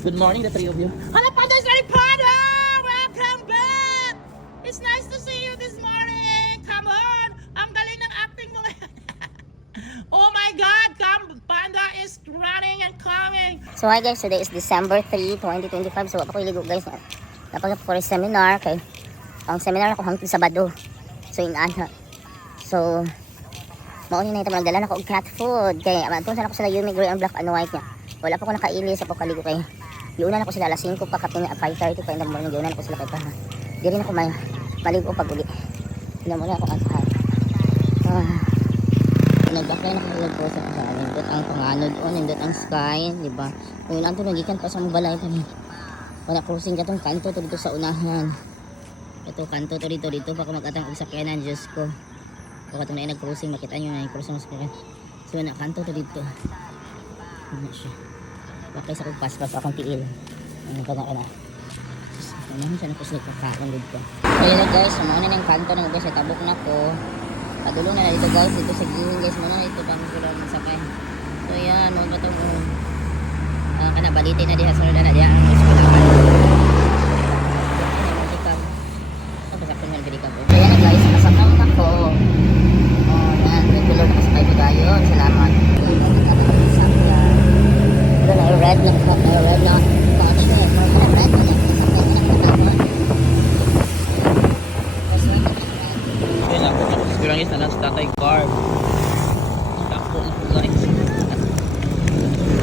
Good morning, the three of you. Hello, Panda's Ready Panda! Welcome back! It's nice to see you this morning. Come on! Ang galing ng acting mo ngayon. Oh my God! Panda is running and coming. So hi guys, today is December 3, 2025. So ako iligo guys. Napagap ko rin seminar kay ang seminar ako hangtod Sabado. So inana. So mauni na ito nagdala na ko og cat food kay amanton sana ko sila Yumi Gray and Black and White niya. Wala pa ko nakailis sa pagkaligo kay giunan ako sila alas 5 pa kapin 5:30 pa in the morning giunan ako sila kay pa. Di rin ako maligo pag uli. Ina mo na ako asahan. Nag-apply na ko po sa nindot ang panganod o nindot ang sky, di ba? Kung anto nagikan pa sa balay kami. Wala crossing katong kanto to dito sa unahan. Ito kanto to dito pa ko mag-atang og sakyanan, Diyos ko. O katong na nag-crossing, makita nyo na yung crossing sa sakyanan. So na kanto to dito. Ano siya? Bakay sa kong paspas akong tiil. Ano ka na? Ano siya na po sila kakaon dito. So yun na guys, sumuha na ng kanto na guys, tabok na ko. Padulong na dito guys, dito sa gilid guys, muna ito pang sila magsakay. So yan, mga batong kanabalitin na diha, sunod na diha. So yan na guys, masakang ako. Oh yan, regular na kasakay ko tayo. Salamat. Ito na yung red na touch na. Red na guys na lang sa tatay car. Takbo na po guys.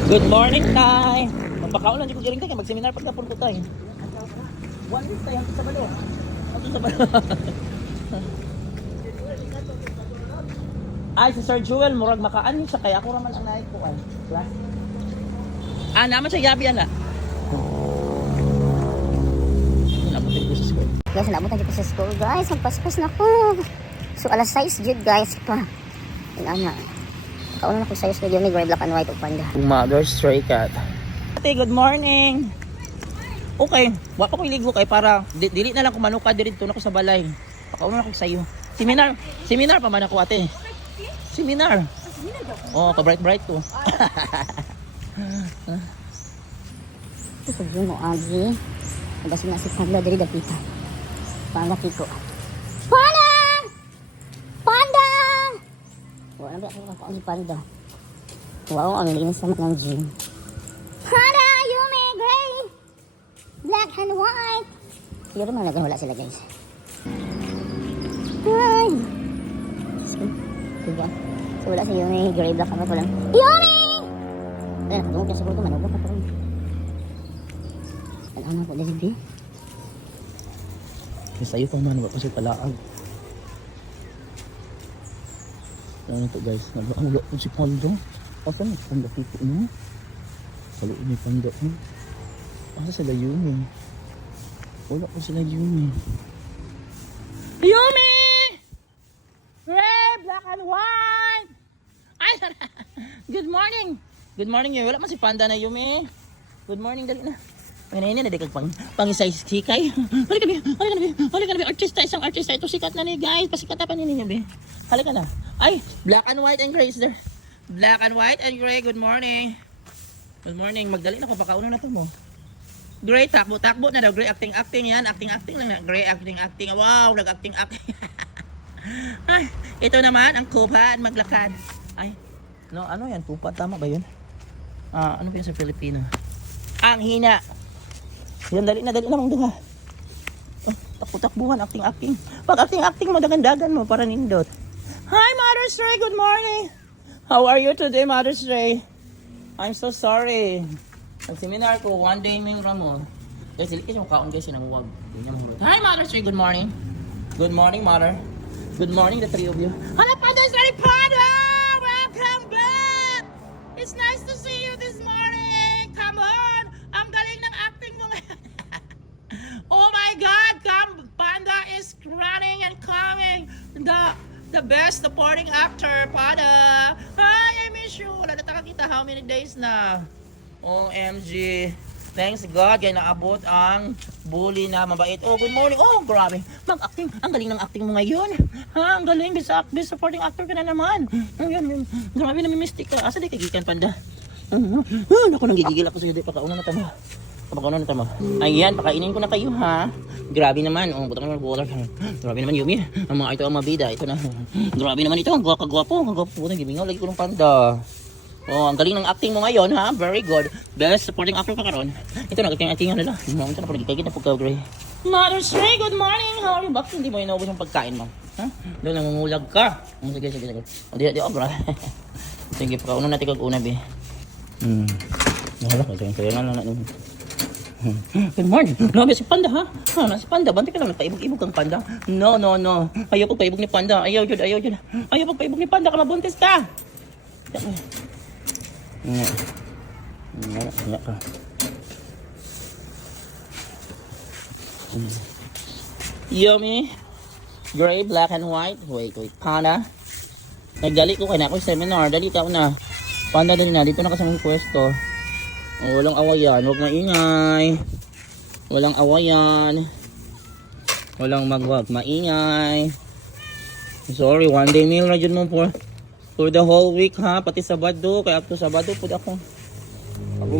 Good morning, Tay! Magpakaon lang di ko giring tayo. Mag-seminar pagkapon ko tayo. 1 week tayo hanggang sa balo. Hanggang sa balo. Ay, si Sir Jewel, murag makaan yun siya. Kaya ako naman ang naik ko. Naman siya yabi yan Nabutin ko sa school. Guys, nabutin ko sa school guys. Magpaspas na ko. So alas 6 jud guys pa. Inana. Kauna na ko sa studio ni Gray Black and White og Panda. Mother Stray Cat. Ate, good morning. Okay, wa pa ko iligo kay para dili na lang ko manuka diri na ko sa balay. Kauna na ko sa iyo. Seminar pa man ako ate. Seminar. Oh, ka bright to. Ito sa mo agi. Nabasa na si Panda diri dapita. Panda kiko. Wala ba ako kakaon si Panda. Wow, ang linis naman ng gym. Panda, Yumi, Gray, Black and White. Siguro man wala sila guys. Hi. Diba? So wala si Yumi, Gray, Black and White. Walang Yumi! Wala, nakatungog ka siguro ko. Manugok ka pa rin. Ano po, David? Sa'yo pa man, wala pa siya palaag. Ano to guys, wala po si Panda. Asan yung Panda kiko mo? Saluin ni Panda mo. Asa sila Yumi? Wala po sila Yumi. Yumi! Red, black and white! Ay, good morning! Good morning Yumi. Wala man si Panda na Yumi. Good morning, dali na. Ay na yun, nadigag pang-isay sikay. Halika na, artista, isang artista. Ito sikat na ni guys. Pasikat na pa ninyo, be. Halika na. Ay, black and white and gray is there. Black and white and gray, good morning. Good morning, magdali na ko, pakaunan na to mo. Gray, takbo na daw. Gray, acting yan. Acting lang na. Gray, acting. Wow, nag-acting. Ay, ito naman, ang kupad, maglakad. Ay, no, ano yan? Kupad, tama ba yun? Ano ba yun sa Filipino? Ang hina. Yan, dali na mong duha. Takbo-takbuhan, acting. Pag acting mo, dagan-dagan mo para nindot. Hi, Mother Stray, good morning. How are you today, Mother Stray? I'm so sorry. Nag-seminar ko, one day may ramon. Guys, dili kasi makaon guys, namuwag. Hi, Mother Stray, good morning. Good morning, Mother. Good morning, the three of you. Hello, Panda's Ready Panda! Welcome back! It's nice to see you this morning. Come on! Ang galing ng acting mo ngayon. Oh my God! Panda is running and coming. The best supporting actor, Panda. Hi, I miss you. Wala na takakita how many days na. OMG. Thanks God, kaya naabot ang bully na mabait. Oh, good morning. Oh, grabe. Mag-acting. Ang galing ng acting mo ngayon. Ha, ang galing. Best supporting actor ka na naman. Grabe, namimistake ka. Asa di kagikan, Panda? Naku, nanggigigil ako sa'yo. Di pa kauna na tamo. Kapag ano na tama. Ayan, pakainin ko na kayo ha. Grabe naman. Oh, butang naman water. Grabe naman Yumi. Ang mga ito ang mabida. Ito na. Grabe naman ito. Ang gwapo. Ang gwapo. Butang gibingaw. Lagi ko ng panda. Oh, ang galing ng acting mo ngayon ha. Very good. Best supporting actor ka karon. Ito na. Kaya acting nila. Ito na pala. Kaya kita po ka, Gray. Mother's Day, good morning. How are you? Bakit hindi mo inaubos yung pagkain mo? Ha? Doon nangungulag ka. Sige. O, di obra. Sige, pakauna natin kag una, be. Wala, kaya nga lang. Good morning. No, si Panda ha? Si Panda. Bante ka lang, nagpaibog-ibog kang Panda. No. Ayaw pagpaibog ni Panda. Ayaw jud. Ayaw pagpaibog ni Panda. Kalabuntis ka. Nga ka. Yummy. Gray, black and white. Wait. Panda. Nagdali ko kaya na ako seminar. Dali ka na. Panda dali na. Dito na kasi ang pwesto. Oh, walang awayan. Huwag maingay. Walang awayan. Walang magwag maingay. Sorry, one day meal na dyan mo for the whole week ha. Pati Sabado. Kaya up to Sabado po akong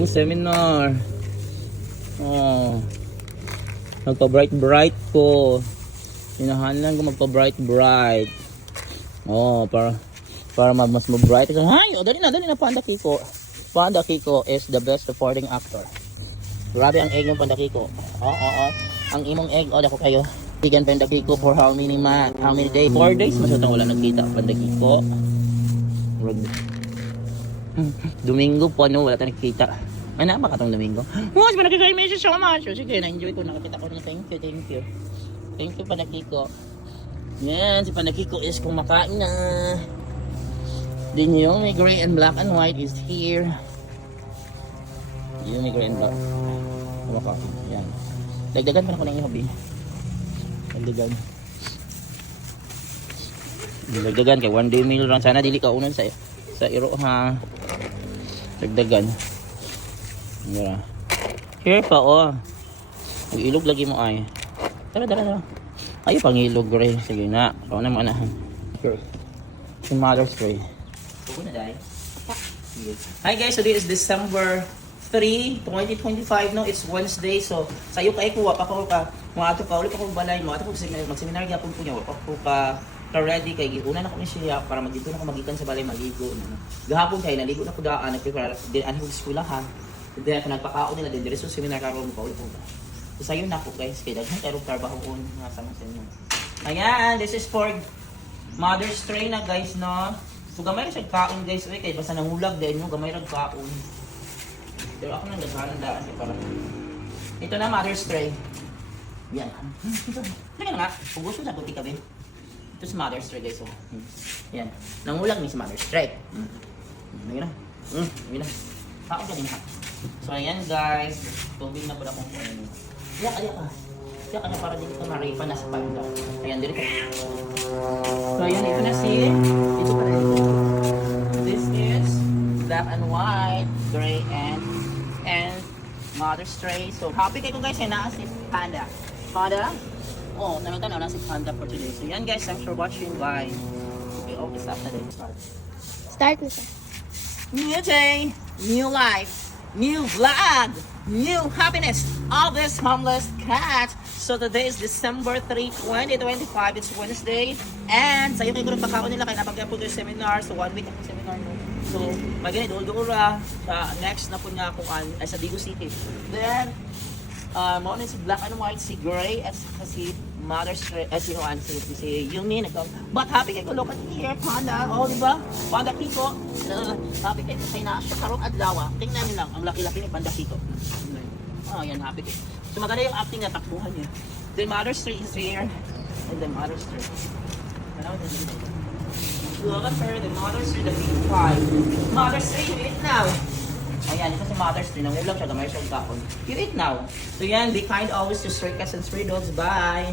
seminar. Oh. Magpa-bright ko. Hinahanlan ko magpa-bright. Oh, para mas ma-bright. Hay, dali na Panda Kiko. Panda Kiko is the best supporting actor. Grabe ang egg ng Panda Kiko. Oo. Ang imong egg, dako kayo. Tigan Panda Kiko for how many days? 4 days masyadong wala nagkita Panda Kiko. Domingo po wala tayong nagkita. Ano ba katong Domingo? Mas Panda Kiko, I miss you so much. Sige, na-enjoy ko, nakakita ko niya. Thank you Panda Kiko. Yan, si Panda Kiko is kumakain na. Then yung may gray and black and white is here. Yung may gray and black. Kumakain. Yan. Dagdagan pa na ko ng ihabi. Dagdagan kay one day meal lang. Sana dili ka unan sa iro ha. Dagdagan. Yan. Here pa Mag-ilog lagi mo ay. Tara. Ayaw pang ilog gray. Sige na. Ikaw na muna. Sure. Yung Mother's Day. Hi guys, so this is December 3, 2025 no, it's Wednesday. So sayo kay ko pa ko ka ato pa ulit ako balay mo ato ko mag-seminar gyapon po niya pa ko ka ready kay una na ko ni siya para magdito na ko magikan sa balay maligo no. Gahapon kay naligo na ko daan nagprepare din ani ko eskwelahan. Then ako nagpakaon nila din diretso seminar karon ko ulit ko. So sayo na ko guys kay daghan kayo trabaho ko nga sa inyo. Ayan, this is for Mother's Day na guys no. So gamay ra siya kaon guys, kay basta nangulag din mo gamay ra kaon. Pero ako nang naghahanan daan para. Ito na Mother's Day. Yan. Tingnan nga, kung gusto na puti ka bin. Ito si Mother's Day guys. Yan. Nangulag ni si Mother's Day. Ngayon na. Ngayon na. Kaon ka din ha. So ayan guys, tubig na pala kung ano. Yak ka na para din ka maripa na sa panda. Ayan dito. So ayan, ito na ito pa rin. This is black and white, gray and Mother's Day. So happy kayo guys, na si Panda. Oh, tanaw na si Panda for today. So yan guys, thanks for watching. Bye. Okay, okay, stop na din. Start na siya. New day, new life, new vlog, new happiness of this homeless cat. So today is December 3, 2025. It's Wednesday. And sa'yo kayo gano'n pagkakaon nila kaya napagyan po yung seminar. So 1 week akong seminar mo. So magiging dool-doora sa next na po nga kung ay sa Digo City. Then, mo na si black and white, si gray, at si Mother's Day, si Yumi. But happy kayo, look at here, Panda. Oh, diba? Panda Kiko. Happy kayo kasi na siya karong adlaw. Tingnan niyo lang, ang laki-laki ni Panda Kiko. Oh, yan, happy kayo. So maganda yung acting na takbuhan niya. Then Mother's Day is here. And then Mother's Day. Look at her, the Mother's Day, the big five. Mother's Day, you eat now. Ayan, ito si Mother's Day. Nangulang siya, gamay siya ang kaon. You eat now. So yan, be kind always to stray cats and stray dogs. Bye!